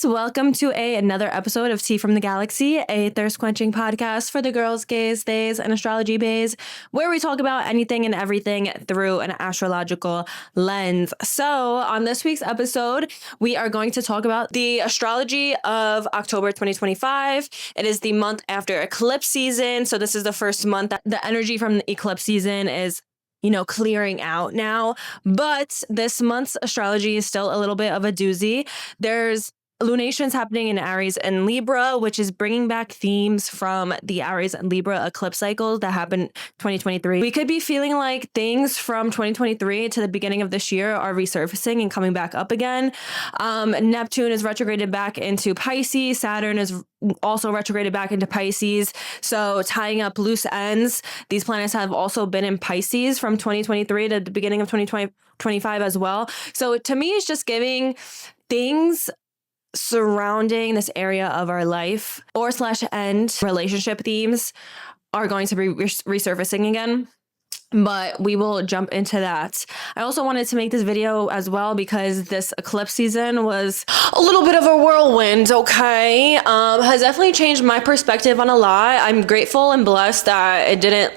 guys, welcome to another episode of Tea from the Galaxy, a thirst-quenching podcast for the girls, gays, theys, and astrology baes, where we talk about anything and everything through an astrological lens. So on this week's episode, we are going to talk about the astrology of October 2025. It is the month after eclipse season, so this is the first month that the energy from the eclipse season is clearing out now. But this month's astrology is still a little bit of a doozy. There's lunations happening in Aries and Libra, which is bringing back themes from the Aries and Libra eclipse cycles that happened 2023. We could be feeling like things from 2023 to the beginning of this year are resurfacing and coming back up again. Neptune is retrograded back into Pisces. Saturn is also retrograded back into Pisces. So tying up loose ends. These planets have also been in Pisces from 2023 to the beginning of 2025 as well. So to me, it's just giving things surrounding this area of our life /end relationship themes are going to be resurfacing again. But we will jump into that. I also wanted to make this video as well because this eclipse season was a little bit of a whirlwind, okay? Has definitely changed my perspective on a lot. I'm grateful and blessed that it didn't,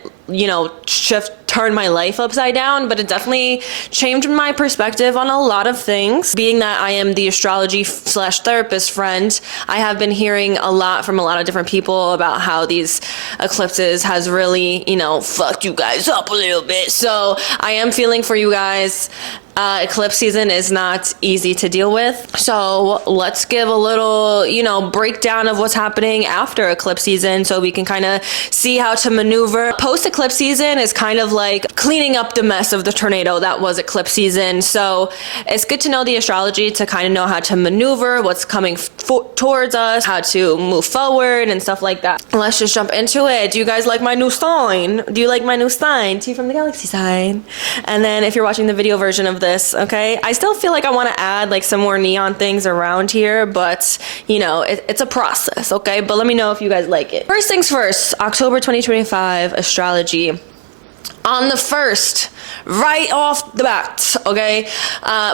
turn my life upside down, but it definitely changed my perspective on a lot of things. Being that I am the astrology / therapist friend, I have been hearing a lot from a lot of different people about how these eclipses has really, fucked you guys up a little bit. So I am feeling for you guys. Eclipse season is not easy to deal with. So let's give a little, breakdown of what's happening after eclipse season so we can kind of see how to maneuver. Post-eclipse season is kind of like cleaning up the mess of the tornado that was eclipse season. So it's good to know the astrology to kind of know how to maneuver, what's coming towards us, how to move forward and stuff like that. Let's just jump into it. Do you guys like my new sign? Do you like my new sign? Tea from the Galaxy sign. And then if you're watching the video version of this, okay, I still feel like I want to add like some more neon things around here, but it's a process, okay? But let me know if you guys like it. First things first, October 2025 astrology. On the 1st, right off the bat, okay,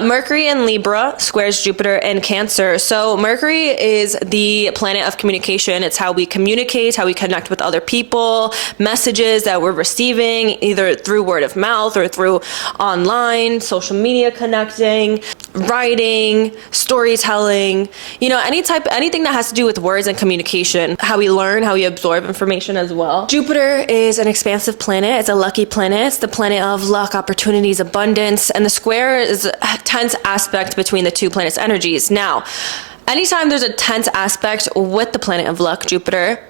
Mercury in Libra squares Jupiter in Cancer. So Mercury is the planet of communication. It's how we communicate, how we connect with other people, messages that we're receiving either through word of mouth or through online, social media connecting, writing, storytelling, anything that has to do with words and communication, how we learn, how we absorb information as well. Jupiter is an expansive planet. It's a lucky planet. It's the planet of luck, opportunities, abundance, and the square is a tense aspect between the two planets' energies. Now, anytime there's a tense aspect with the planet of luck, Jupiter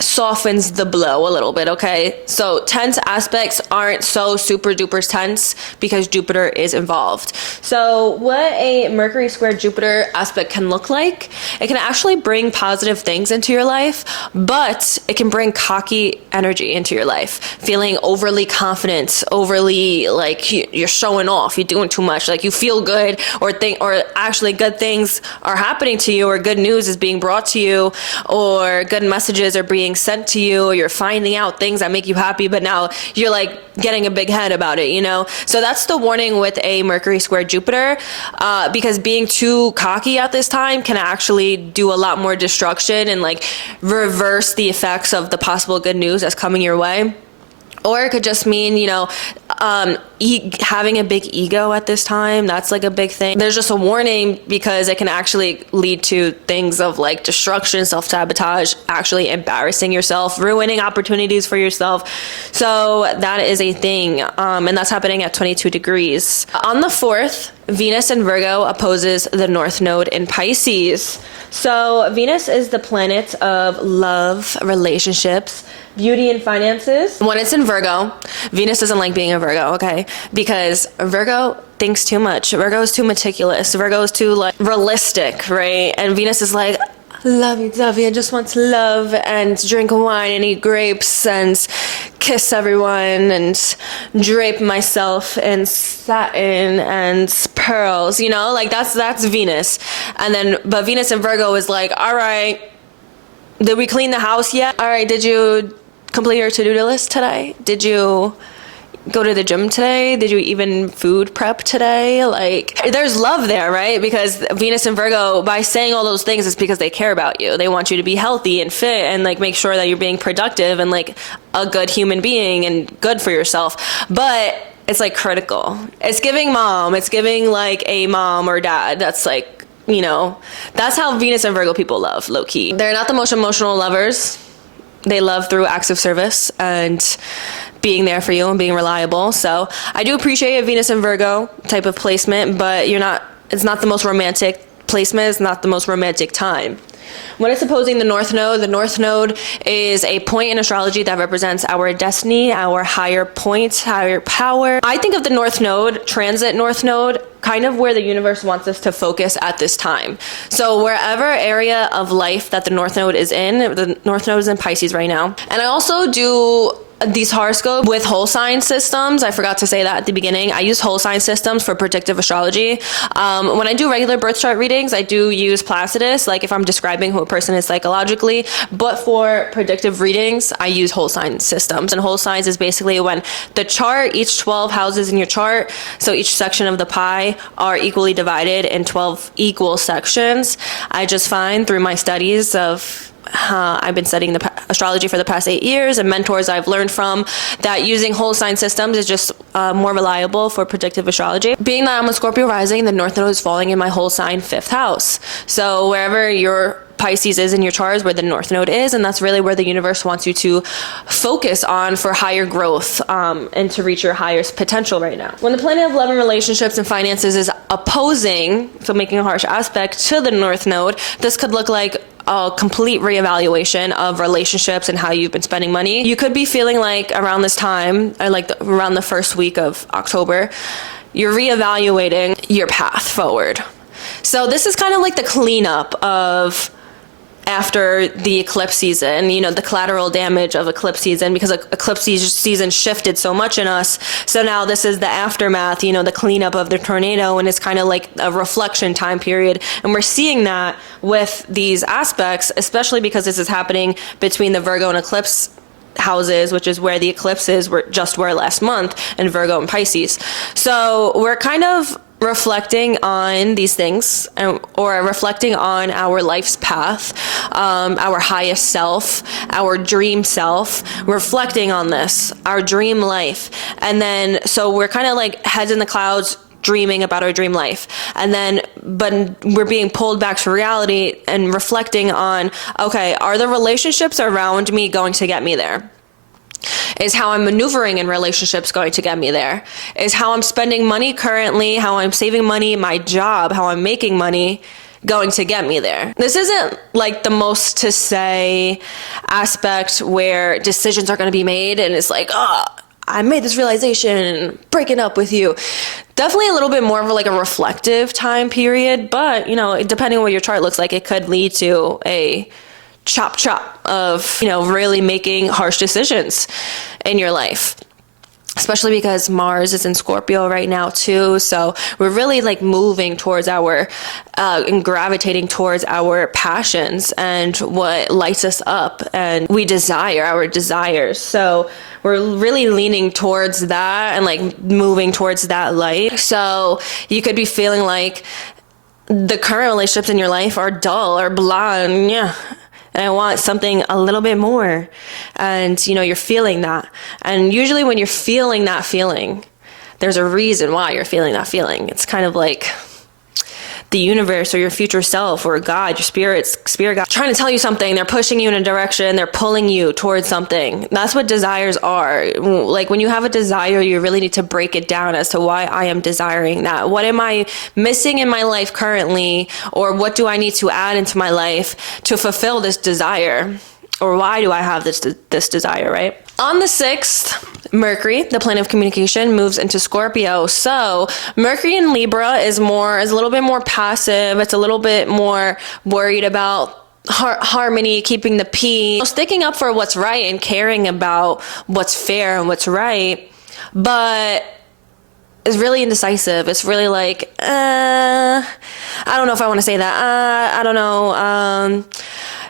softens the blow a little bit, okay? So tense aspects aren't so super duper tense because Jupiter is involved. So what a Mercury square Jupiter aspect can look like, it can actually bring positive things into your life, but it can bring cocky energy into your life, feeling overly confident, overly like you're showing off, you're doing too much, like you feel good or actually good things are happening to you, or good news is being brought to you, or good messages are being sent to you, or you're finding out things that make you happy, but now you're like getting a big head about it, So that's the warning with a Mercury square Jupiter, because being too cocky at this time can actually do a lot more destruction and like reverse the effects of the possible good news that's coming your way. Or it could just mean, having a big ego at this time. That's like a big thing. There's just a warning because it can actually lead to things of like destruction, self-sabotage, actually embarrassing yourself, ruining opportunities for yourself. So that is a thing. And that's happening at 22 degrees. On the 4th, Venus in Virgo opposes the North Node in Pisces. So Venus is the planet of love, relationships, beauty, and finances. When it's in Virgo, Venus doesn't like being a Virgo, okay? Because Virgo thinks too much. Virgo is too meticulous. Virgo is too like realistic, right? And Venus is like, lovey-dovey, I just want to love and drink wine and eat grapes and kiss everyone and drape myself in satin and pearls, like that's Venus. But Venus in Virgo is like, all right, did we clean the house yet? All right, did you complete your to-do list today? Did you go to the gym today? Did you even food prep today? Like, there's love there, right? Because Venus and Virgo, by saying all those things, it's because they care about you. They want you to be healthy and fit and like make sure that you're being productive and like a good human being and good for yourself. But it's like critical. It's giving mom. It's giving like a mom or dad. That's like, you know, that's how Venus and Virgo people love, low key. They're not the most emotional lovers. They love through acts of service and being there for you and being reliable. So I do appreciate a Venus and Virgo type of placement, but it's not the most romantic placement. It's not the most romantic time. When it's opposing the North Node is a point in astrology that represents our destiny, our higher point, higher power. I think of the North Node, transit North Node, kind of where the universe wants us to focus at this time. So wherever area of life that the North Node is in, the North Node is in Pisces right now. And I also do these horoscopes with whole sign systems. I forgot to say that at the beginning. I use whole sign systems for predictive astrology. When I do regular birth chart readings, I do use Placidus, like if I'm describing who a person is psychologically. But for predictive readings, I use whole sign systems. And whole signs is basically when the chart, each 12 houses in your chart, so each section of the pie are equally divided in 12 equal sections. I just find through my studies of I've been studying the astrology for the past 8 years and mentors I've learned from that using whole sign systems is just more reliable for predictive astrology. Being that I'm a Scorpio rising, the North Node is falling in my whole sign 5th house. So wherever your Pisces is in your chart is where the North Node is, and that's really where the universe wants you to focus on for higher growth and to reach your highest potential right now. When the planet of love and relationships and finances is opposing, so making a harsh aspect to the North Node, this could look like a complete reevaluation of relationships and how you've been spending money. You could be feeling like around this time, or like around the first week of October, you're reevaluating your path forward. So this is kind of like the cleanup of after the eclipse season, you know, the collateral damage of eclipse season, because eclipse season shifted so much in us. So now this is the aftermath, you know, the cleanup of the tornado, and it's kind of like a reflection time period. And we're seeing that with these aspects, especially because this is happening between the Virgo and eclipse houses, which is where the eclipses were last month, and Virgo and Pisces. So we're kind of reflecting on these things, or reflecting on our life's path, our highest self, our dream self, reflecting on this, our dream life. And then, so we're kind of like heads in the clouds, dreaming about our dream life. And then, but we're being pulled back to reality and reflecting on, okay, are the relationships around me going to get me there? Is how I'm maneuvering in relationships going to get me there? Is how I'm spending money currently, how I'm saving money, my job, how I'm making money going to get me there? This isn't like the most to say aspect where decisions are going to be made and it's like, oh, I made this realization and breaking up with you. Definitely a little bit more of like a reflective time period, but you know, depending on what your chart looks like, it could lead to a chop of, you know, really making harsh decisions in your life, especially because Mars is in Scorpio right now too. So we're really like moving towards our and gravitating towards our passions and what lights us up, and we desire our desires. So we're really leaning towards that and like moving towards that light. So you could be feeling like the current relationships in your life are dull or blah, and yeah, and I want something a little bit more. And, you know, you're feeling that. And usually when you're feeling that feeling, there's a reason why you're feeling that feeling. It's kind of like the universe or your future self or God, your spirit God, trying to tell you something. They're pushing you in a direction. They're pulling you towards something. That's what desires are. Like when you have a desire, you really need to break it down as to why I am desiring that. What am I missing in my life currently? Or what do I need to add into my life to fulfill this desire? Or why do I have this desire, right? On the 6th, Mercury, the planet of communication, moves into Scorpio. So Mercury in Libra is a little bit more passive. It's a little bit more worried about harmony, keeping the peace, sticking up for what's right and caring about what's fair and what's right. But it's really indecisive. It's really like, I don't know if I want to say that. I don't know.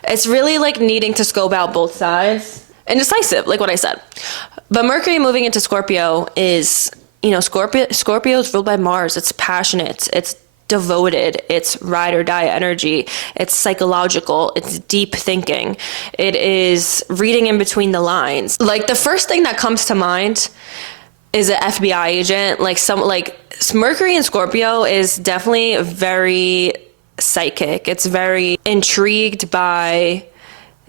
It's really like needing to scope out both sides. Indecisive, like what I said. But Mercury moving into Scorpio is, Scorpio is ruled by Mars. It's passionate. It's devoted. It's ride or die energy. It's psychological. It's deep thinking. It is reading in between the lines. Like, the first thing that comes to mind is an FBI agent. Mercury in Scorpio is definitely very psychic. It's very intrigued by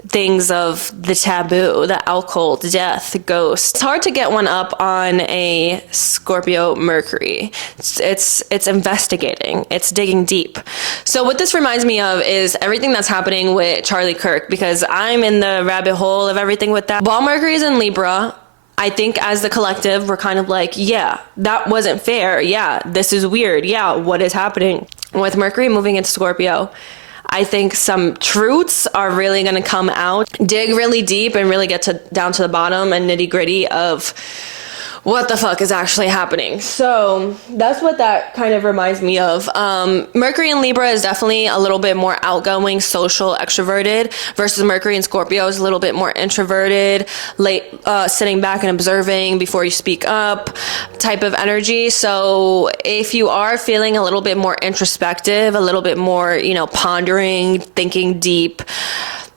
things of the taboo, the occult, death, ghosts. It's hard to get one up on a Scorpio Mercury. It's investigating. It's digging deep. So what this reminds me of is everything that's happening with Charlie Kirk, because I'm in the rabbit hole of everything with that. While Mercury is in Libra, I think as the collective, we're kind of like, yeah, that wasn't fair. Yeah, this is weird. Yeah, what is happening? With Mercury moving into Scorpio, I think some truths are really going to come out, dig really deep, and really get down to the bottom and nitty gritty of what the fuck is actually happening. So that's what that kind of reminds me of. Mercury in Libra is definitely a little bit more outgoing, social, extroverted, versus Mercury in Scorpio is a little bit more introverted, sitting back and observing before you speak up type of energy. So if you are feeling a little bit more introspective, a little bit more, pondering, thinking deep,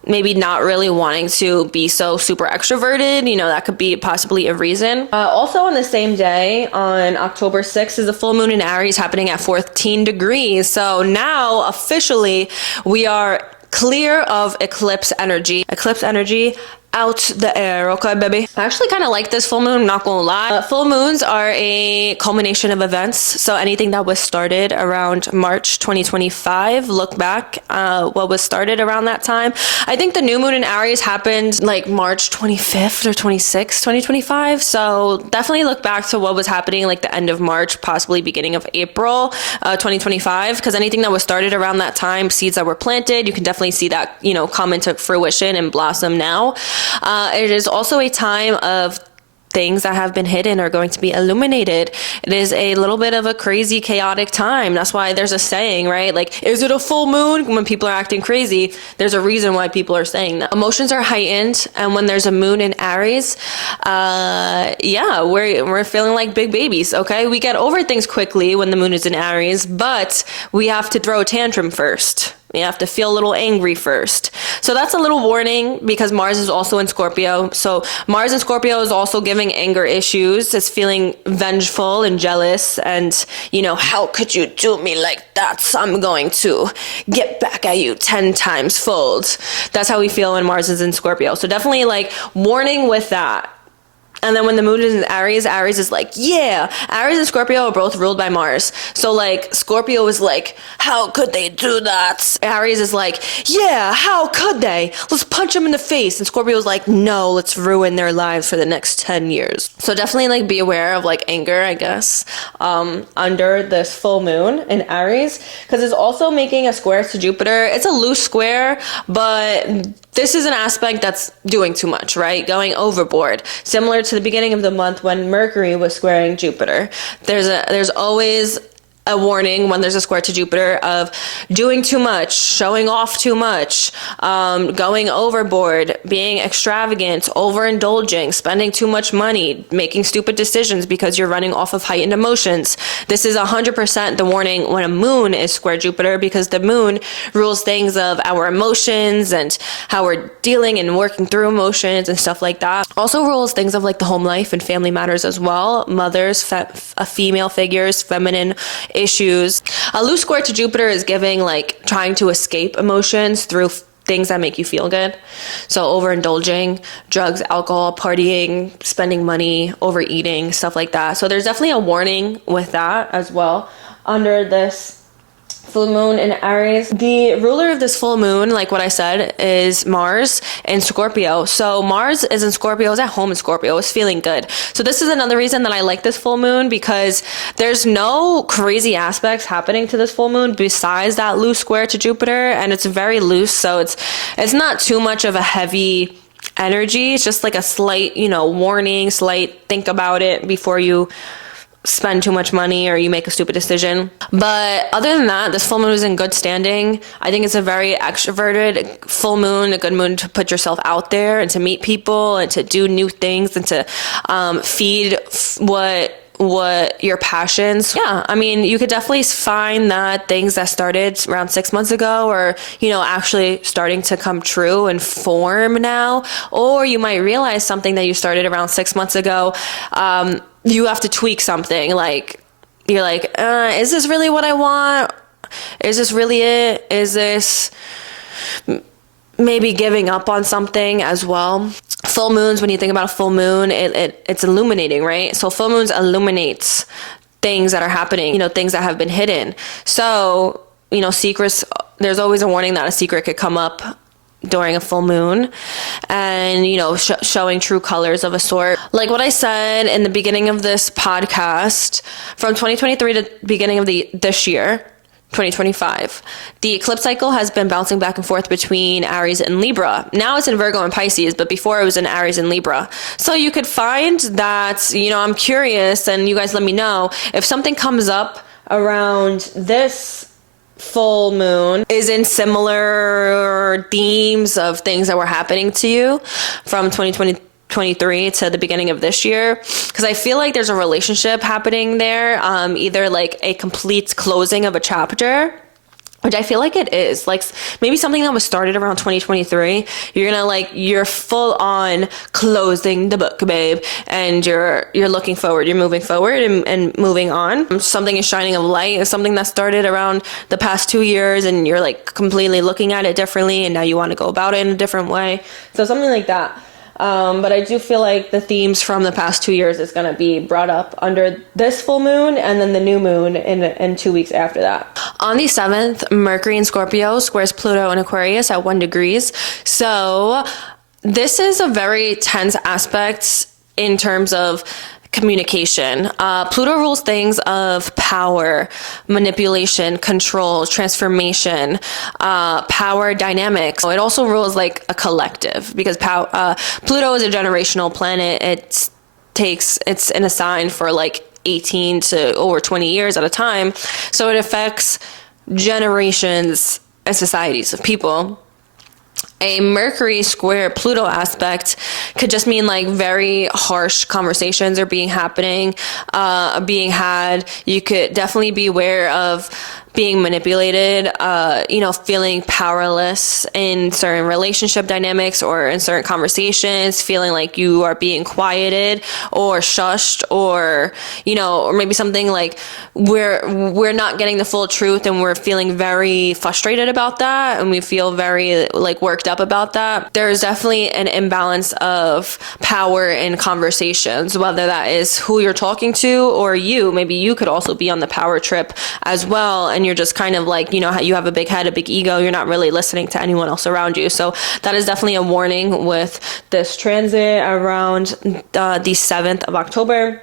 maybe not really wanting to be so super extroverted, that could be possibly a reason. Also on the same day, on October 6th, is the full moon in Aries happening at 14 degrees. So now officially we are clear of eclipse energy. Eclipse energy out the air, okay, baby? I actually kind of like this full moon, not gonna lie. Full moons are a culmination of events. So anything that was started around March 2025, look back, what was started around that time. I think the new moon in Aries happened like March 25th or 26th, 2025. So definitely look back to what was happening like the end of March, possibly beginning of April, 2025, because anything that was started around that time, seeds that were planted, you can definitely see that, come into fruition and blossom now. It is also a time of things that have been hidden are going to be illuminated. It is a little bit of a crazy, chaotic time. That's why there's a saying, right? Like, is it a full moon? When people are acting crazy, there's a reason why people are saying that. Emotions are heightened, and when there's a moon in Aries, we're feeling like big babies, okay? We get over things quickly when the moon is in Aries, but we have to throw a tantrum first. You have to feel a little angry first. So that's a little warning, because Mars is also in Scorpio. So Mars in Scorpio is also giving anger issues. It's feeling vengeful and jealous. And, how could you do me like that? So I'm going to get back at you 10 times fold. That's how we feel when Mars is in Scorpio. So definitely warning with that. And then when the moon is in Aries, Aries is like, yeah. Aries and Scorpio are both ruled by Mars. So Scorpio is like, how could they do that? Aries is like, yeah, how could they? Let's punch them in the face. And Scorpio is like, no, let's ruin their lives for the next 10 years. So definitely be aware of anger, I guess, under this full moon in Aries, because it's also making a square to Jupiter. It's a loose square, but this is an aspect that's doing too much, right? Going overboard. Similar to the beginning of the month when Mercury was squaring Jupiter. There's always a warning when there's a square to Jupiter of doing too much, showing off too much, going overboard, being extravagant, overindulging, spending too much money, making stupid decisions because you're running off of heightened emotions. This is 100% the warning when a moon is square Jupiter, because the moon rules things of our emotions and how we're dealing and working through emotions and stuff like that. Also rules things of the home life and family matters as well. Mothers, female figures, feminine issues. A loose square to Jupiter is giving trying to escape emotions through things that make you feel good. So overindulging, drugs, alcohol, partying, spending money, overeating, stuff like that. So there's definitely a warning with that as well under this full moon in Aries. The ruler of this full moon, like what I said, is Mars in Scorpio. So Mars is in Scorpio, is at home in Scorpio, is feeling good. So this is another reason that I like this full moon, because there's no crazy aspects happening to this full moon besides that loose square to Jupiter, and it's very loose, so it's not too much of a heavy energy. It's just a slight, warning, slight think about it before you spend too much money or you make a stupid decision. But other than that, this full moon is in good standing. I think it's a very extroverted full moon, a good moon to put yourself out there and to meet people and to do new things and to feed what your passions. Yeah, I mean, you could definitely find that things that started around 6 months ago are, actually starting to come true and form now. Or you might realize something that you started around 6 months ago, you have to tweak something. Like, you're like, is this really what I want? Is this really it? Is this maybe giving up on something as well? Full moons, when you think about a full moon, it's illuminating, right? So full moons illuminates things that are happening, things that have been hidden. So, secrets, there's always a warning that a secret could come up during a full moon, and showing true colors of a sort. Like what I said in the beginning of this podcast, from 2023 to beginning of this year, 2025, the eclipse cycle has been bouncing back and forth between Aries and Libra. Now it's in Virgo and Pisces, but before it was in Aries and Libra. So you could find that, I'm curious, and you guys let me know if something comes up around this full moon is in similar themes of things that were happening to you from 2023 to the beginning of this year, because I feel like there's a relationship happening there, either like a complete closing of a chapter, which I feel like it is, like maybe something that was started around 2023. You're full on closing the book, babe, and you're looking forward, you're moving forward and moving on. Something is shining a light. It's something that started around the past 2 years, and you're like completely looking at it differently, and now you want to go about it in a different way. So something like that. But I do feel like the themes from the past 2 years is going to be brought up under this full moon and then the new moon in 2 weeks after that. On the 7th, Mercury in Scorpio squares Pluto in Aquarius at 1 degrees. So this is a very tense aspect in terms of communication. Pluto rules things of power, manipulation, control, transformation, power dynamics. It also rules like a collective, because Pluto is a generational planet. It's in a sign for like 18 to over 20 years at a time. So it affects generations and societies of people. A Mercury square Pluto aspect could just mean like very harsh conversations are being had. You could definitely be aware of being manipulated, feeling powerless in certain relationship dynamics or in certain conversations, feeling like you are being quieted or shushed, or maybe something like we're not getting the full truth, and we're feeling very frustrated about that, and we feel very like worked up about that. There's definitely an imbalance of power in conversations, whether that is who you're talking to or you. Maybe you could also be on the power trip as well, and you're just kind of like, how you have a big head, a big ego, you're not really listening to anyone else around you. So that is definitely a warning with this transit around the 7th of October.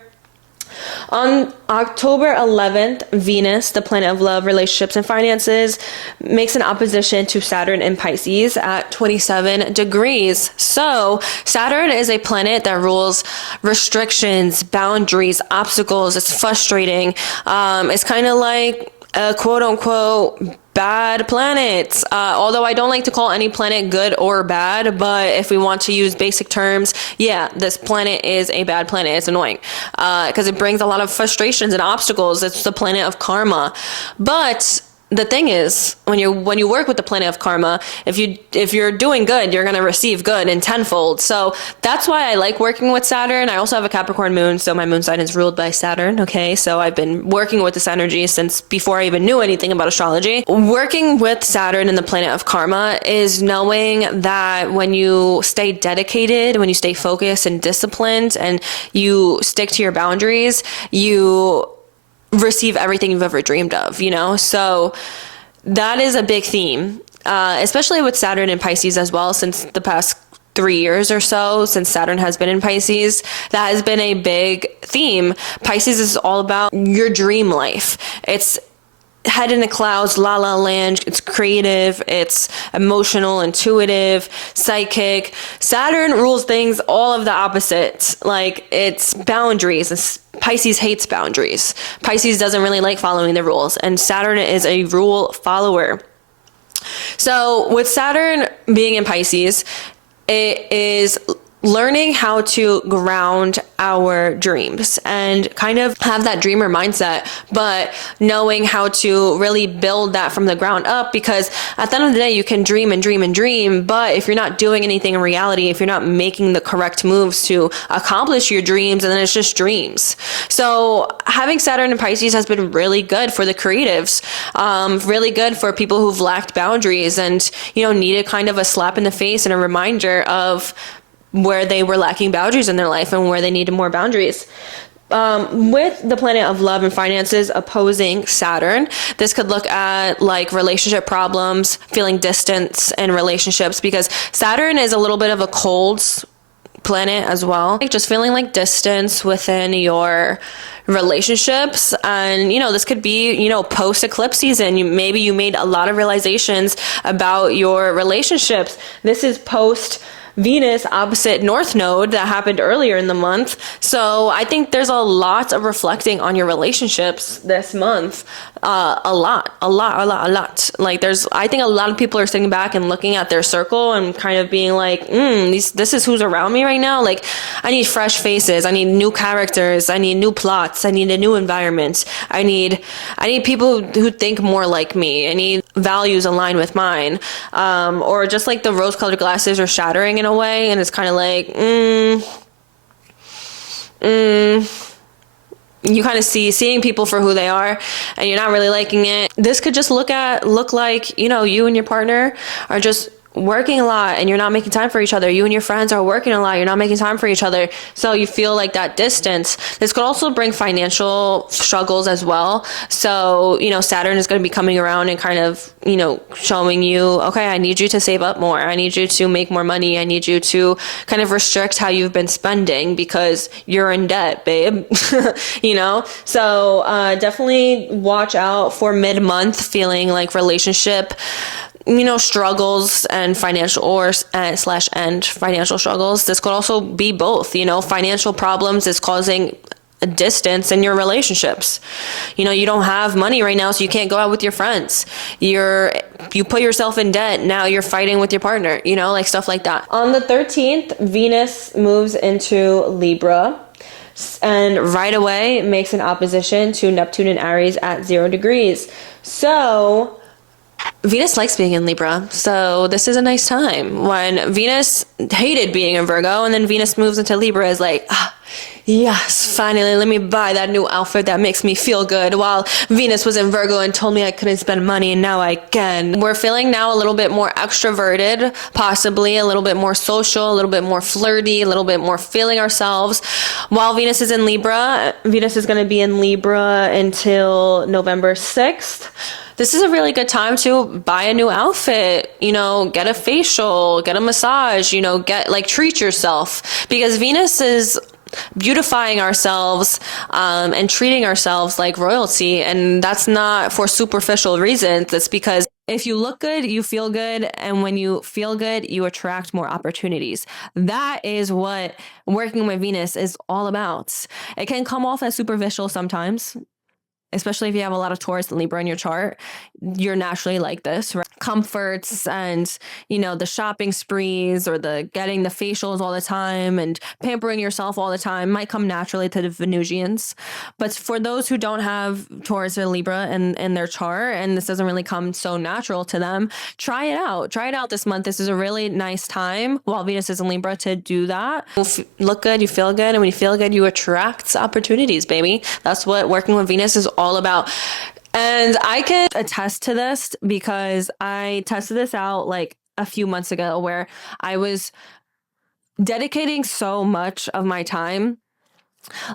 On October 11th, Venus, the planet of love, relationships, and finances, makes an opposition to Saturn in Pisces at 27 degrees. So Saturn is a planet that rules restrictions, boundaries, obstacles. It's frustrating. It's kind of like a quote unquote bad planet. Although I don't like to call any planet good or bad, but if we want to use basic terms, yeah, this planet is a bad planet. It's annoying because it brings a lot of frustrations and obstacles. It's the planet of karma. But the thing is, when you work with the planet of karma, if you're doing good, you're going to receive good in tenfold. So that's why I like working with Saturn. I also have a Capricorn moon, so my moon sign is ruled by Saturn. Okay, so I've been working with this energy since before I even knew anything about astrology. Working with Saturn and the planet of karma is knowing that when you stay dedicated, when you stay focused and disciplined, and you stick to your boundaries, you receive everything you've ever dreamed of, So that is a big theme, especially with Saturn in Pisces as well, since the past 3 years or so, since Saturn has been in Pisces. That has been a big theme. Pisces is all about your dream life. It's head in the clouds, la la land. It's creative, it's emotional, intuitive, psychic. Saturn rules things all of the opposites. Like, it's boundaries. Pisces hates boundaries. Pisces doesn't really like following the rules, and Saturn is a rule follower. So with Saturn being in Pisces, it is learning how to ground our dreams and kind of have that dreamer mindset, but knowing how to really build that from the ground up, because at the end of the day, you can dream and dream and dream, but if you're not doing anything in reality, if you're not making the correct moves to accomplish your dreams, and then it's just dreams. So having Saturn in Pisces has been really good for the creatives, really good for people who've lacked boundaries and, needed kind of a slap in the face and a reminder of where they were lacking boundaries in their life and where they needed more boundaries. With the planet of love and finances opposing Saturn, this could look at like relationship problems, feeling distance in relationships, because Saturn is a little bit of a cold planet as well. Like, just feeling like distance within your relationships. And this could be post eclipse season. Maybe you made a lot of realizations about your relationships. This is post Venus opposite North Node that happened earlier in the month. So I think there's a lot of reflecting on your relationships this month. A lot. Like, I think a lot of people are sitting back and looking at their circle and kind of being like, this is who's around me right now. Like, I need fresh faces. I need new characters. I need new plots. I need a new environment. I need people who think more like me. I need values aligned with mine. Or just like the rose-colored glasses are shattering in a way, and it's kind of like, you kind of seeing people for who they are, and you're not really liking it. This could just look like, you and your partner are just working a lot and you're not making time for each other. You and your friends are working a lot, you're not making time for each other. So you feel like that distance. This could also bring financial struggles as well. So, Saturn is going to be coming around and kind of, showing you, okay, I need you to save up more. I need you to make more money. I need you to kind of restrict how you've been spending because you're in debt, babe. So definitely watch out for mid-month feeling like relationship struggles and financial and financial struggles. This could also be both. Financial problems is causing a distance in your relationships. You don't have money right now, so you can't go out with your friends. You put yourself in debt. Now you're fighting with your partner, like stuff like that. On the 13th, Venus moves into Libra, and right away makes an opposition to Neptune and Aries at 0 degrees. So Venus likes being in Libra, so this is a nice time. When Venus hated being in Virgo, and then Venus moves into Libra, is like, yes, finally, let me buy that new outfit that makes me feel good, while Venus was in Virgo and told me I couldn't spend money, and now I can. We're feeling now a little bit more extroverted, possibly a little bit more social, a little bit more flirty, a little bit more feeling ourselves. While Venus is in Libra, Venus is going to be in Libra until November 6th. This is a really good time to buy a new outfit, get a facial, get a massage, treat yourself, because Venus is beautifying ourselves and treating ourselves like royalty. And that's not for superficial reasons. It's because if you look good, you feel good. And when you feel good, you attract more opportunities. That is what working with Venus is all about. It can come off as superficial sometimes, especially if you have a lot of Taurus and Libra in your chart. You're naturally like this, right? Comforts and, the shopping sprees or the getting the facials all the time and pampering yourself all the time might come naturally to the Venusians. But for those who don't have Taurus or Libra in their chart, and this doesn't really come so natural to them, try it out. Try it out this month. This is a really nice time while Venus is in Libra to do that. You look good, you feel good, and when you feel good, you attract opportunities, baby. That's what working with Venus is all about. And I can attest to this because I tested this out like a few months ago, where I was dedicating so much of my time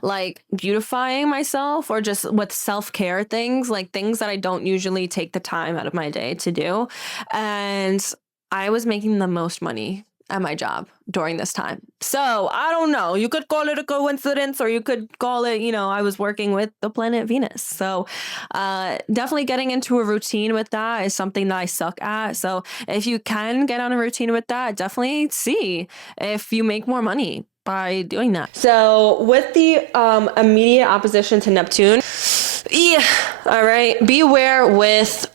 like beautifying myself or just with self-care things, like things that I don't usually take the time out of my day to do. And I was making the most money at my job during this time. So I don't know. You could call it a coincidence, or you could call it, I was working with the planet Venus. So definitely getting into a routine with that is something that I suck at. So if you can get on a routine with that, definitely see if you make more money by doing that. So with the immediate opposition to Neptune, all right, be aware with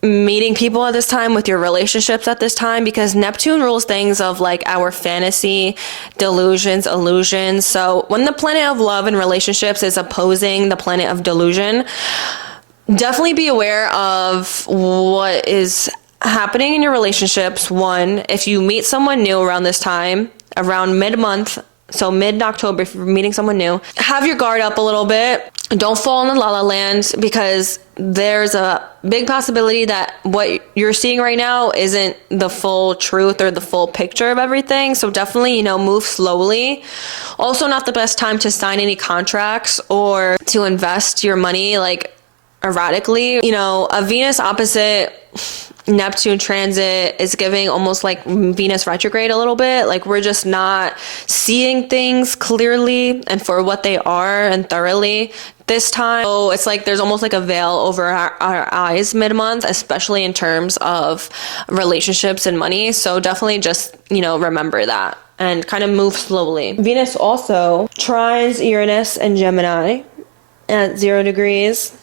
meeting people at this time, with your relationships at this time, because Neptune rules things of like our fantasy, delusions, illusions. So when the planet of love and relationships is opposing the planet of delusion, definitely be aware of what is happening in your relationships. One, if you meet someone new around this time, around mid-month, so mid-October, if you're meeting someone new, have your guard up a little bit. Don't fall in the la la land, because there's a big possibility that what you're seeing right now isn't the full truth or the full picture of everything. So definitely, move slowly. Also, not the best time to sign any contracts or to invest your money like erratically. A Venus opposite Neptune transit is giving almost like Venus retrograde a little bit. Like we're just not seeing things clearly and for what they are and thoroughly this time. So it's like there's almost like a veil over our eyes mid-month, especially in terms of relationships and money. So definitely just, remember that and kind of move slowly. Venus also trines Uranus and Gemini at 0 degrees.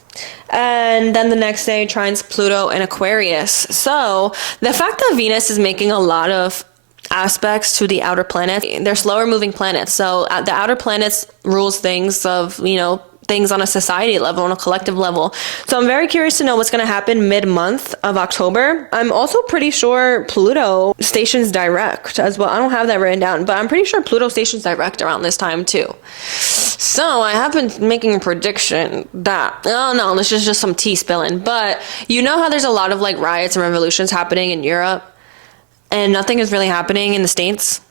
And then the next day, trines Pluto and Aquarius. So the fact that Venus is making a lot of aspects to the outer planets, they're slower moving planets. So the outer planets rules things of, things on a society level, on a collective level. So I'm very curious to know what's going to happen mid-month of October. I'm also pretty sure Pluto stations direct as well. I don't have that written down, but I'm pretty sure Pluto stations direct around this time too. So I have been making a prediction that, this is just some tea spilling, but how there's a lot of like riots and revolutions happening in Europe and nothing is really happening in the States?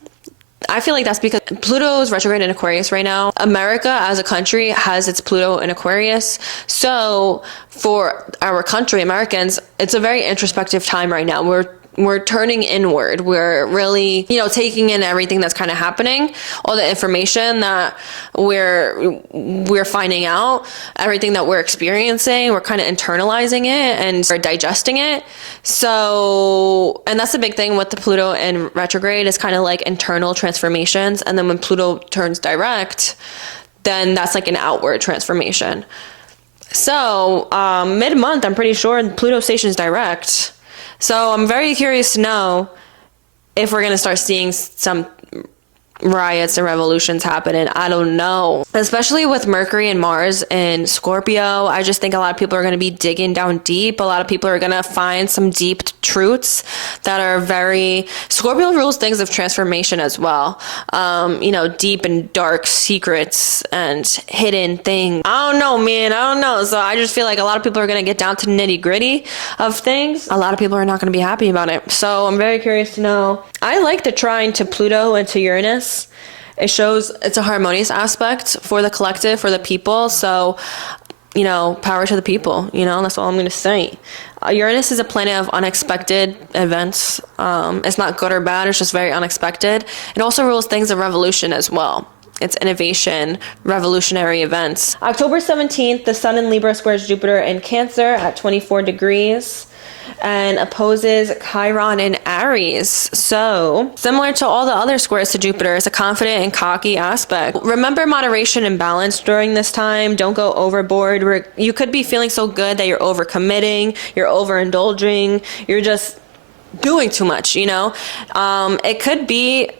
I feel like that's because Pluto is retrograde in Aquarius right now. America as a country has its Pluto in Aquarius. So for our country, Americans, it's a very introspective time right now. We're turning inward. We're really, taking in everything that's kind of happening, all the information that we're finding out, everything that we're experiencing, we're kind of internalizing it and we're digesting it. So, and that's the big thing with the Pluto in retrograde is kind of like internal transformations. And then when Pluto turns direct, then that's like an outward transformation. So, mid-month, I'm pretty sure Pluto stations direct. So I'm very curious to know if we're going to start seeing some riots and revolutions happening. I don't know. Especially with Mercury and Mars in Scorpio, I just think a lot of people are going to be digging down deep. A lot of people are going to find some deep truths that are very... Scorpio rules things of transformation as well. Deep and dark secrets and hidden things. I don't know, man. I don't know. So I just feel like a lot of people are going to get down to nitty gritty of things. A lot of people are not going to be happy about it. So I'm very curious to know. I like the trine to Pluto and to Uranus. It shows it's a harmonious aspect for the collective, for the people. So, power to the people, that's all I'm going to say. Uranus is a planet of unexpected events. It's not good or bad. It's just very unexpected. It also rules things of revolution as well. It's innovation, revolutionary events. October 17th, the Sun in Libra squares Jupiter in Cancer at 24 degrees. And opposes Chiron in Aries. So, similar to all the other squares to Jupiter, it's a confident and cocky aspect. Remember moderation and balance during this time. Don't go overboard. You could be feeling so good that you're overcommitting, you're overindulging, you're just doing too much, It could be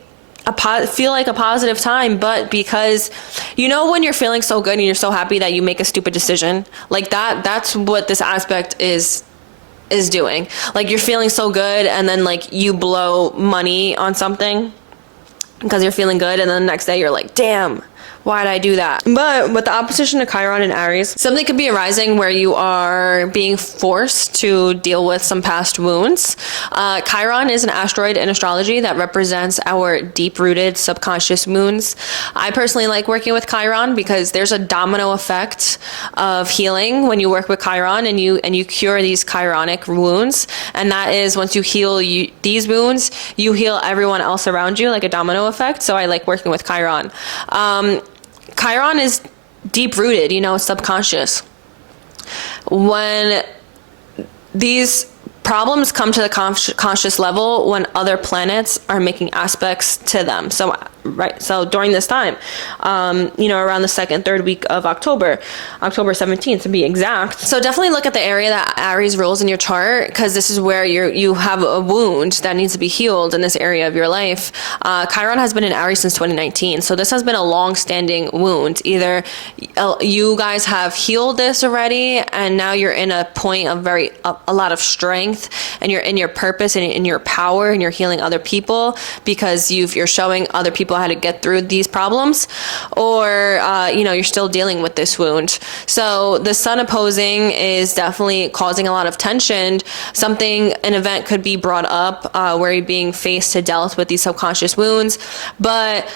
feel like a positive time, but because when you're feeling so good and you're so happy that you make a stupid decision like that's what this aspect is doing. Like you're feeling so good and then like you blow money on something because you're feeling good, and then the next day you're like, damn, Why'd I do that? But with the opposition to Chiron and Aries, something could be arising where you are being forced to deal with some past wounds. Chiron is an asteroid in astrology that represents our deep-rooted subconscious wounds. I personally like working with Chiron because there's a domino effect of healing when you work with Chiron and you cure these chironic wounds. And that is, once you heal these wounds, you heal everyone else around you, like a domino effect. So I like working with Chiron. Chiron is deep-rooted, subconscious. When these problems come to the conscious level, when other planets are making aspects to them. So during this time, around the second, third week of October 17th to be exact. So definitely look at the area that Aries rules in your chart, because this is where you have a wound that needs to be healed in this area of your life. Chiron has been in Aries since 2019. So this has been a long-standing wound. Either you guys have healed this already, and now you're in a point of a lot of strength, and you're in your purpose and in your power, and you're healing other people because you're showing other people how to get through these problems, or you're still dealing with this wound. So the sun opposing is definitely causing a lot of tension. An event could be brought up where you're being faced to dealt with these subconscious wounds, but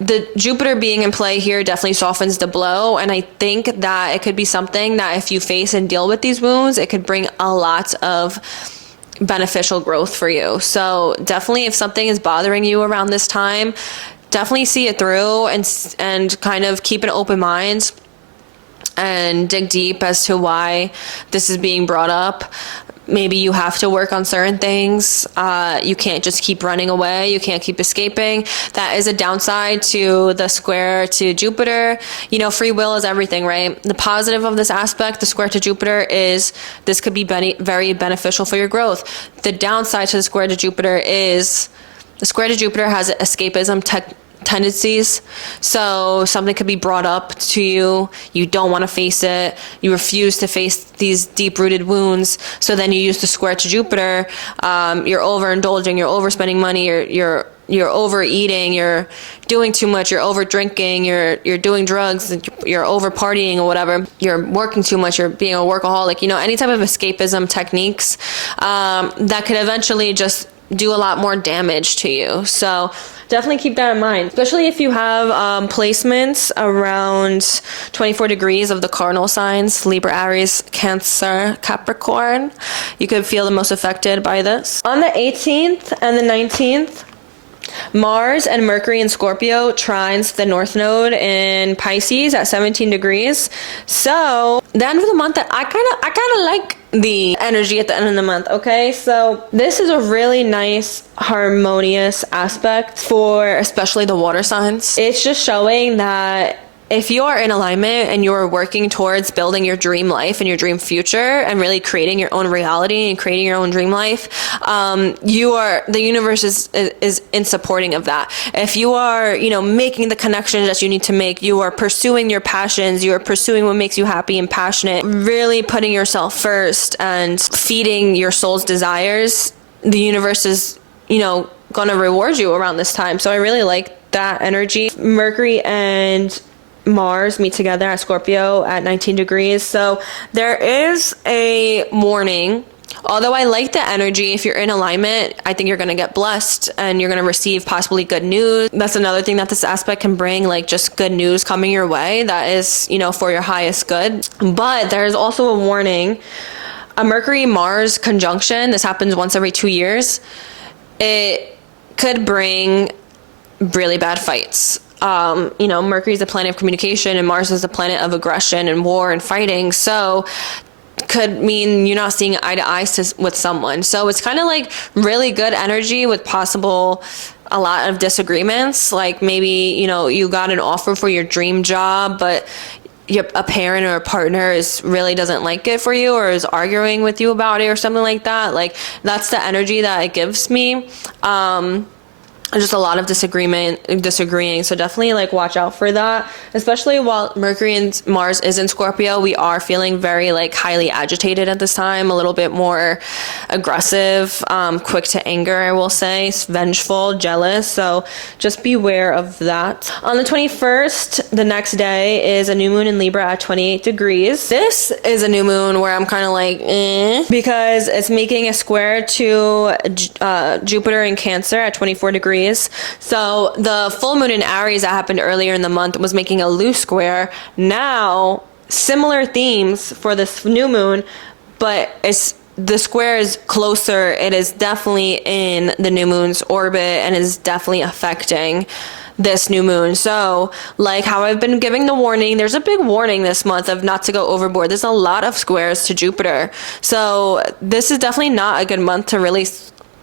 the Jupiter being in play here definitely softens the blow. And I think that it could be something that if you face and deal with these wounds, it could bring a lot of beneficial growth for you. So definitely, if something is bothering you around this time, definitely see it through and kind of keep an open mind and dig deep as to why this is being brought up. Maybe you have to work on certain things. You can't just keep running away. You can't keep escaping. That is a downside to the square to Jupiter. Free will is everything, right? The positive of this aspect, the square to Jupiter, is this could be very beneficial for your growth. The downside to the square to Jupiter is the square to Jupiter has escapism tendencies. So something could be brought up to you. You don't want to face it. You refuse to face these deep-rooted wounds. So then you use the square to Jupiter. You're overindulging. You're overspending money. You're overeating. You're doing too much. You're over drinking. You're doing drugs. You're over partying or whatever. You're working too much. You're being a workaholic. Any type of escapism techniques that could eventually just do a lot more damage to you. So definitely keep that in mind, especially if you have placements around 24 degrees of the cardinal signs, Libra, Aries, Cancer, Capricorn. You could feel the most affected by this. On the 18th and the 19th, Mars and Mercury in Scorpio trines the North Node in Pisces at 17 degrees. So the end of the month, I kind of like the energy at the end of the month, okay? So this is a really nice, harmonious aspect for especially the water signs. It's just showing that if you are in alignment and you're working towards building your dream life and your dream future and really creating your own reality and creating your own dream life, the universe is in supporting of that. If you are, making the connections that you need to make, you are pursuing your passions, you are pursuing what makes you happy and passionate, really putting yourself first and feeding your soul's desires, the universe is, going to reward you around this time. So I really like that energy. Mercury and Mars meet together at Scorpio at 19 degrees. So there is a warning. Although I like the energy, if you're in alignment, I think you're going to get blessed and you're going to receive possibly good news. That's another thing that this aspect can bring, like just good news coming your way that is, for your highest good. But there's also a warning. A Mercury-Mars conjunction, this happens once every 2 years. It could bring really bad fights. Mercury is the planet of communication and Mars is the planet of aggression and war and fighting. So could mean you're not seeing eye to eye with someone. So it's kind of like really good energy with a lot of disagreements. Like maybe, you got an offer for your dream job, but a parent or a partner really doesn't like it for you or is arguing with you about it or something like that. Like that's the energy that it gives me. just a lot of disagreeing. So definitely like watch out for that, especially while Mercury and Mars is in Scorpio. We are feeling very like highly agitated at this time, a little bit more aggressive, quick to anger, I will say, vengeful, jealous. So just beware of that. On the 21st, the next day, is a new moon in Libra at 28 degrees. This is a new moon where I'm kind of like, because it's making a square to Jupiter in Cancer at 24 degrees. So the full moon in Aries that happened earlier in the month was making a loose square. Now, similar themes for this new moon, but the square is closer. It is definitely in the new moon's orbit and is definitely affecting this new moon. So like how I've been giving the warning, there's a big warning this month of not to go overboard. There's a lot of squares to Jupiter. So this is definitely not a good month to really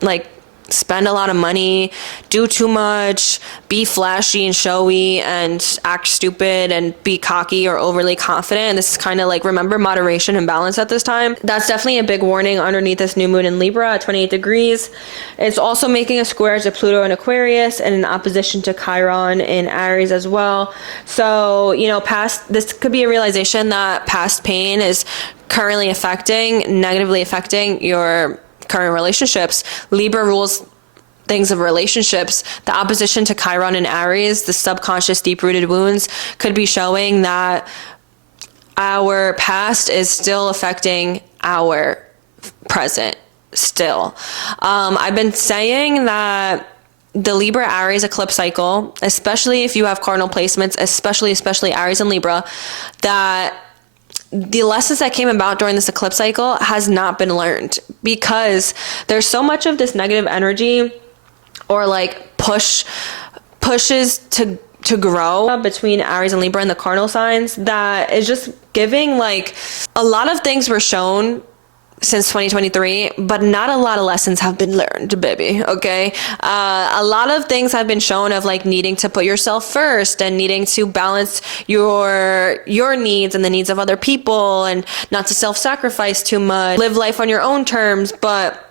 like spend a lot of money, do too much, be flashy and showy, and act stupid and be cocky or overly confident. And this is kind of like, remember moderation and balance at this time. That's definitely a big warning underneath this new moon in Libra at 28 degrees. It's also making a square to Pluto in Aquarius and in opposition to Chiron in Aries as well. So, you know, this could be a realization that past pain is currently negatively affecting your current relationships. Libra rules things of relationships. The opposition to Chiron and Aries, the subconscious deep-rooted wounds, could be showing that our past is still affecting our present still. I've been saying that the Libra Aries eclipse cycle, especially if you have cardinal placements, especially Aries and Libra, that the lessons that came about during this eclipse cycle has not been learned, because there's so much of this negative energy or like pushes to grow between Aries and Libra and the cardinal signs that is just giving like a lot of things were shown since 2023, but not a lot of lessons have been learned, baby. Okay. A lot of things have been shown of like needing to put yourself first and needing to balance your needs and the needs of other people and not to self-sacrifice too much, live life on your own terms. But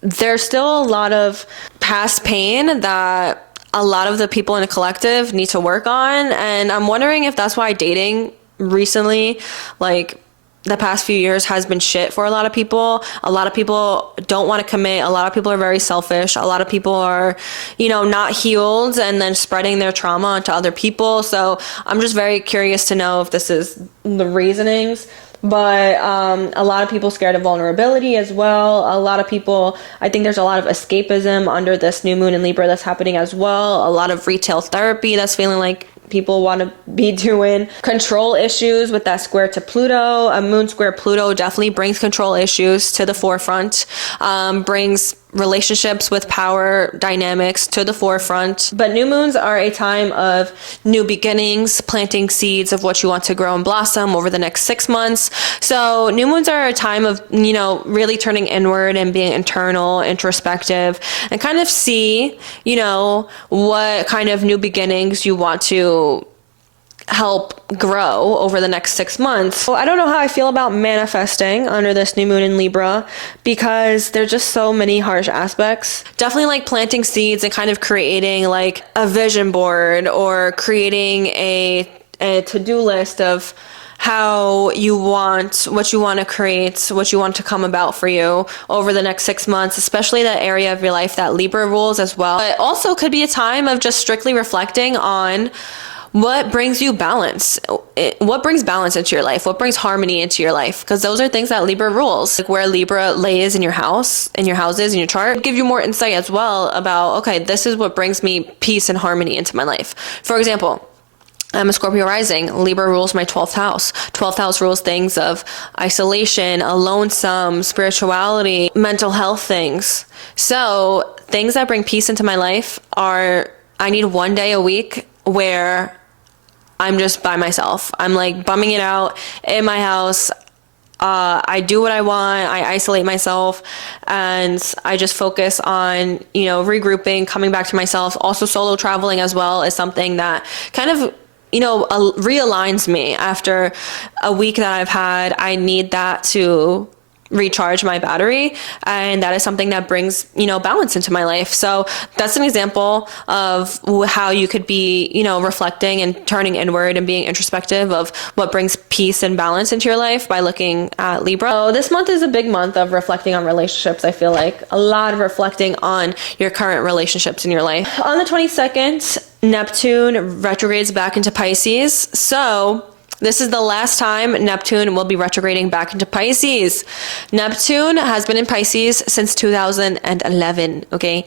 there's still a lot of past pain that a lot of the people in a collective need to work on. And I'm wondering if that's why dating recently, like the past few years, has been shit for a lot of people. A lot of people don't want to commit. A lot of people are very selfish. A lot of people are, you know, not healed and then spreading their trauma onto other people. So I'm just very curious to know if this is the reasonings. But a lot of people scared of vulnerability as well. A lot of people, I think there's a lot of escapism under this new moon in Libra that's happening as well. A lot of retail therapy that's feeling like people want to be doing. Control issues with that square to Pluto. A moon square Pluto definitely brings control issues to the forefront, brings relationships with power dynamics to the forefront. But new moons are a time of new beginnings, planting seeds of what you want to grow and blossom over the next 6 months. So new moons are a time of, you know, really turning inward and being internal, introspective, and kind of see, you know, what kind of new beginnings you want to help grow over the next 6 months. So I don't know how I feel about manifesting under this new moon in Libra, because there's just so many harsh aspects. Definitely like planting seeds and kind of creating like a vision board or creating a to-do list of how you want, what you want to create, what you want to come about for you over the next 6 months, especially that area of your life that Libra rules as well. But also could be a time of just strictly reflecting on what brings you balance? What brings balance into your life? What brings harmony into your life? Because those are things that Libra rules. Like where Libra lays in your house, in your houses, in your chart, give you more insight as well about, okay, this is what brings me peace and harmony into my life. For example, I'm a Scorpio rising. Libra rules my 12th house. 12th house rules things of isolation, alonesome, spirituality, mental health things. So things that bring peace into my life are, I need one day a week where I'm just by myself. I'm like bumming it out in my house. I do what I want. I isolate myself and I just focus on, you know, regrouping, coming back to myself. Also solo traveling as well is something that kind of, you know, realigns me after a week that I've had. I need that to recharge my battery, and that is something that brings, you know, balance into my life. So that's an example of how you could be, you know, reflecting and turning inward and being introspective of what brings peace and balance into your life by looking at Libra. So this month is a big month of reflecting on relationships. I feel like a lot of reflecting on your current relationships in your life. On the 22nd, Neptune retrogrades back into Pisces. So this is the last time Neptune will be retrograding back into Pisces. Neptune has been in Pisces since 2011, okay?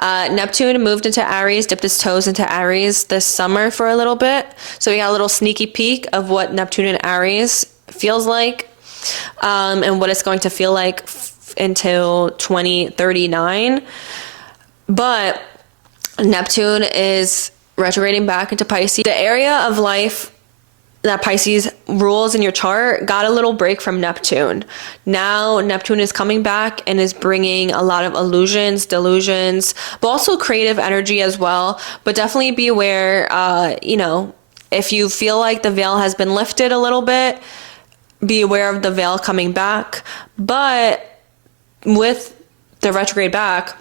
Neptune moved into Aries, dipped its toes into Aries this summer for a little bit. So we got a little sneaky peek of what Neptune in Aries feels like, and what it's going to feel like until 2039. But Neptune is retrograding back into Pisces. The area of life that Pisces rules in your chart got a little break from Neptune. Now Neptune is coming back and is bringing a lot of illusions, delusions, but also creative energy as well. But definitely be aware, you know, if you feel like the veil has been lifted a little bit, be aware of the veil coming back. But with the retrograde back,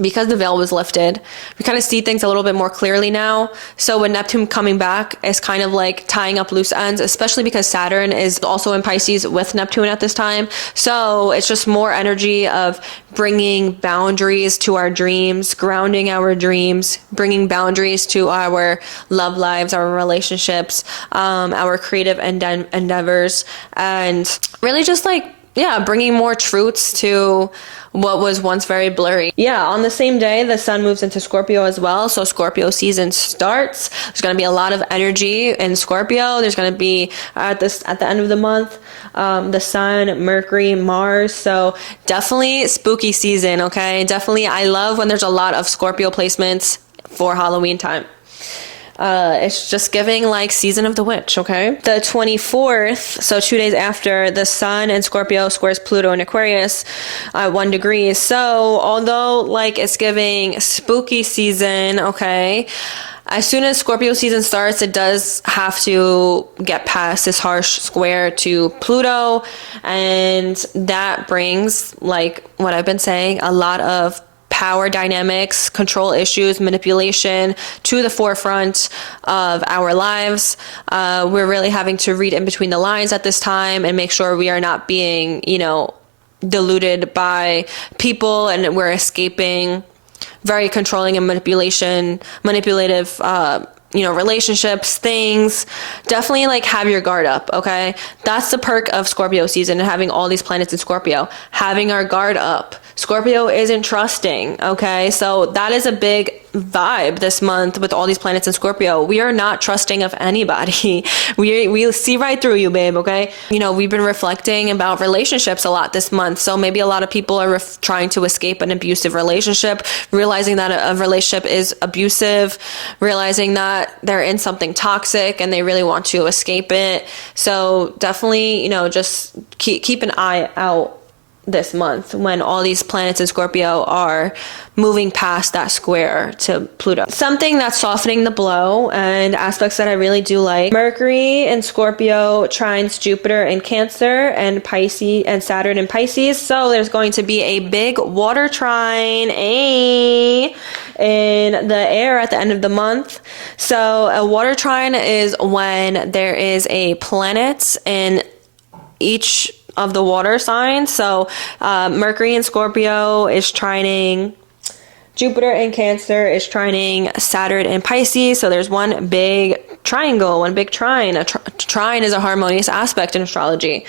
because the veil was lifted, we kind of see things a little bit more clearly now. So when Neptune coming back is kind of like tying up loose ends, especially because Saturn is also in Pisces with Neptune at this time. So it's just more energy of bringing boundaries to our dreams, grounding our dreams, bringing boundaries to our love lives, our relationships, our creative endeavors, and really just like, yeah, bringing more truths to what was once very blurry. Yeah, on the same day, the sun moves into Scorpio as well. So Scorpio season starts. There's going to be a lot of energy in Scorpio. There's going to be at the end of the month, the sun, Mercury, Mars. So definitely spooky season. Okay. Definitely. I love when there's a lot of Scorpio placements for Halloween time. It's just giving like season of the witch, okay? The 24th, so 2 days after, the sun in Scorpio squares Pluto in Aquarius at 1 degree. So although like it's giving spooky season, okay, as soon as Scorpio season starts, it does have to get past this harsh square to Pluto, and that brings, like what I've been saying, a lot of power dynamics, control issues, manipulation to the forefront of our lives. We're really having to read in between the lines at this time and make sure we are not being, you know, deluded by people, and we're escaping very controlling and manipulative, you know, relationships, things. Definitely like have your guard up, okay? That's the perk of Scorpio season and having all these planets in Scorpio, having our guard up. Scorpio isn't trusting, okay? So that is a big vibe this month with all these planets in Scorpio. We are not trusting of anybody. We see right through you, babe, okay? You know, we've been reflecting about relationships a lot this month. So maybe a lot of people are trying to escape an abusive relationship, realizing that a relationship is abusive, realizing that they're in something toxic and they really want to escape it. So definitely, you know, just keep an eye out this month when all these planets in Scorpio are moving past that square to Pluto. Something that's softening the blow and aspects that I really do like. Mercury in Scorpio trines Jupiter in Cancer and Pisces and Saturn in Pisces. So there's going to be a big water trine in the air at the end of the month. So a water trine is when there is a planet in each of the water signs. So Mercury in Scorpio is trining Jupiter in Cancer, is trining Saturn in Pisces. So there's one big triangle, one big trine. A trine is a harmonious aspect in astrology.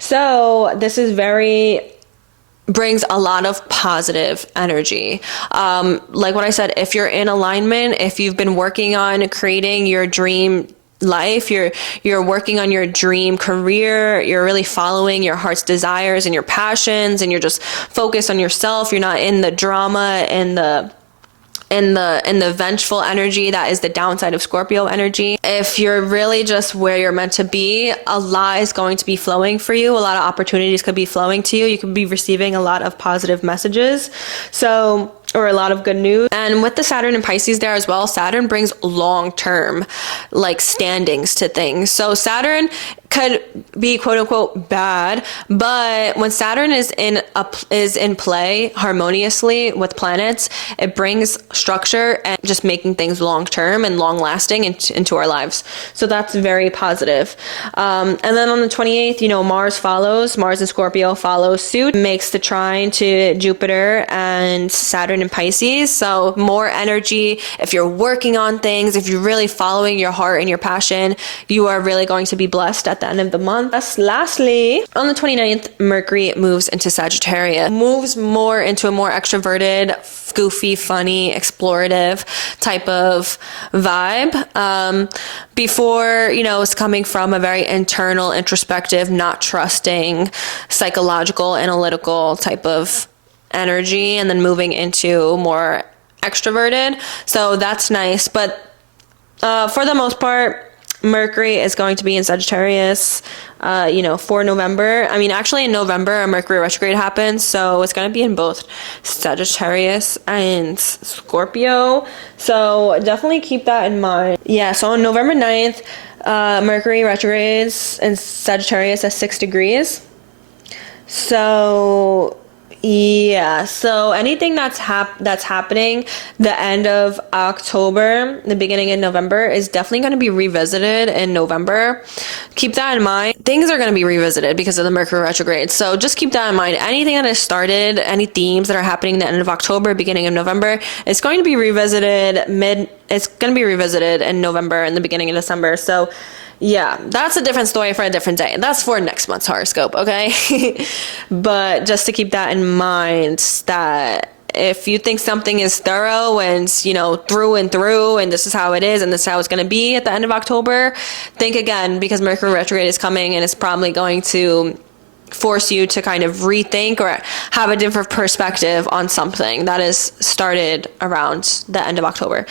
So this is brings a lot of positive energy. Like what I said, if you're in alignment, if you've been working on creating your dream life, you're working on your dream career, you're really following your heart's desires and your passions, and you're just focused on yourself, you're not in the drama and the vengeful energy that is the downside of Scorpio energy. If you're really just where you're meant to be, a lot is going to be flowing for you. A lot of opportunities could be flowing to you. You could be receiving a lot of positive messages. Or a lot of good news. And with the Saturn and Pisces there as well, Saturn brings long-term like standings to things. So Saturn could be quote unquote bad, but when Saturn is in play harmoniously with planets, it brings structure and just making things long term and long lasting into our lives. So that's very positive. And then on the 28th, Mars in Scorpio follows suit, makes the trine to Jupiter and Saturn in Pisces. So more energy. If you're working on things, if you're really following your heart and your passion, you are really going to be blessed at the end of the month. Lastly, on the 29th, Mercury moves into Sagittarius, moves more into a more extroverted, goofy, funny, explorative type of vibe. Before, it's coming from a very internal, introspective, not trusting, psychological, analytical type of energy, and then moving into more extroverted. So that's nice. But for the most part, Mercury is going to be in Sagittarius, for November. I mean, actually in November, a Mercury retrograde happens, so it's going to be in both Sagittarius and Scorpio. So definitely keep that in mind. Yeah, so on November 9th, Mercury retrogrades in Sagittarius at 6 degrees. So yeah, so anything that's happening the end of October, the beginning of November is definitely going to be revisited in November. Keep that in mind. Things are going to be revisited because of the Mercury retrograde. So just keep that in mind. Anything that has started, any themes that are happening the end of October, beginning of November, it's going to be revisited in November and the beginning of December. So yeah, that's a different story for a different day. That's for next month's horoscope, okay? But just to keep that in mind, that if you think something is thorough and, through and through, and this is how it is, and this is how it's going to be at the end of October, think again, because Mercury retrograde is coming and it's probably going to force you to kind of rethink or have a different perspective on something that is started around the end of October.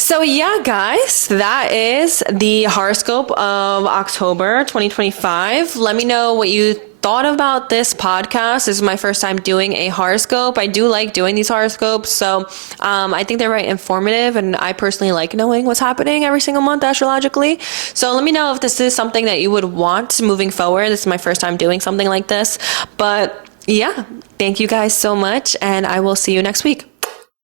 So yeah, guys, that is the horoscope of October 2025. Let me know what you thought about this podcast. This is my first time doing a horoscope. I do like doing these horoscopes, so I think they're very informative, and I personally like knowing what's happening every single month astrologically. So let me know if this is something that you would want moving forward. This is my first time doing something like this, but yeah, thank you guys so much, and I will see you next week.